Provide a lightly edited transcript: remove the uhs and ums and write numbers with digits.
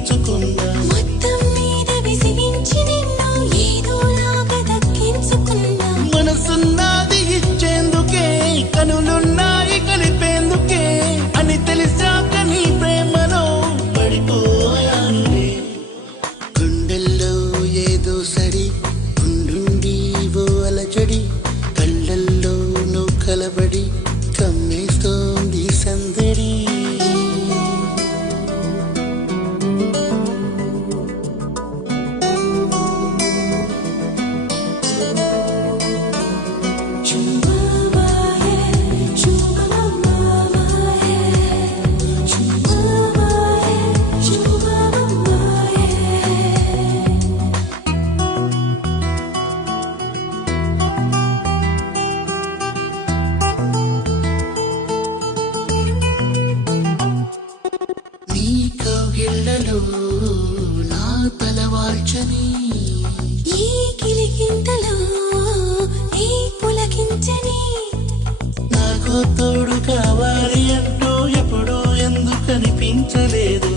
కల్పించుకున్నా మొత్తం మీద విసిగించి నిన్ను ఏదోలాగా దక్కించుకున్నా మనసున్నది ఇచ్చేందుకే కనులున్నాయి కలిపేందుకే అని తెలిసాక నీ ప్రేమలో పడిపోయానులే గుండెల్లో ఏదో సడి గుండుండి ఓ అలచడి కళ్ళల్లో నువ్వు కలబడి కమ్మేస్తోంది సందడి నీ కౌగిళ్ళలో నా తలవాల్చని ఈ కిలికింతలో ఈ పులకించని నాకు తోడు కావాలి అంటూ ఎప్పుడూ ఎందుకు అనిపించలేదు